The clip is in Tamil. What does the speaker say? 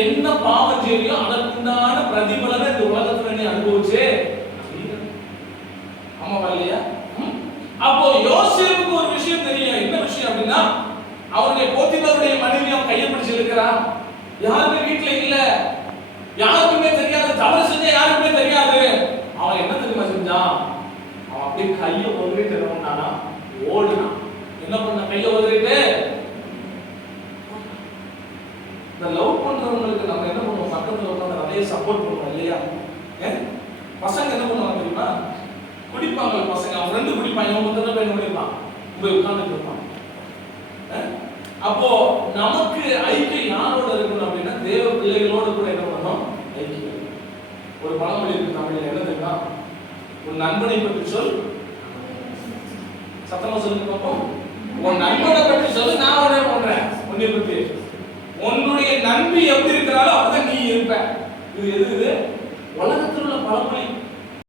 என்ன பாவம் செய்யலையோ அதற்குண்டான பிரதிபலனை இந்த உலகத்துல நீ அனுபவிச்சே தீரணும். ஆமாவா இல்லையா ம்? அப்போ யோசிப்புக்கு ஒரு விஷயம் தெரியும் என்ன விஷயம் அப்படின்னா அவருடைய போத்திபருடைய மனைவி அவன் கையை பிடிச்சு இருக்கிறான் யாருமே வீட்டுல இல்ல. யாருக்குமே தெரியாது. தவறு செஞ்ச யாருக்குமே தெரியாது. அவன் என்ன தெரியுமா செஞ்சான்? அவன் அப்படியே கையை ஒன்றே என்ன பண்ணானா ஓடினான் என்ன பண்ண கையை உதறிட்டு இந்த லவ் பண்ணுறவங்களுக்கு நம்ம என்ன பண்ணுவோம்? பக்கத்தில் உட்காந்து நிறைய சப்போர்ட் பண்ணுவோம் இல்லையா? ஏன்? பசங்க என்ன பண்ணுவாங்க தெரியுமா? குடிப்பாங்க பசங்க. அவன் ரெண்டு குடிப்பாங்க இவன் மட்டும் தான் போய் போய் உட்காந்துட்டு இருப்பான். அப்போ நமக்கு ஐக்கியம் யாரோட இருக்கணும் அப்படின்னா தேவ பிள்ளைகளோட கூட என்ன பண்ணணும்? ஐக்கியம் ஒரு பழமொழி இருக்கு தமிழ்ல. என்ன தெரியுமா? உன் நண்பனை பற்றி சொல். சத்தமா சொல்லுங்க பார்ப்போம் உன் நண்பனை பற்றி சொல்லு நான் உன்னுடைய எப்படி இருக்கிறாரோ அப்படிதான் நீ இருப்ப. இது எது உலகத்தில் உள்ள பழமொழி.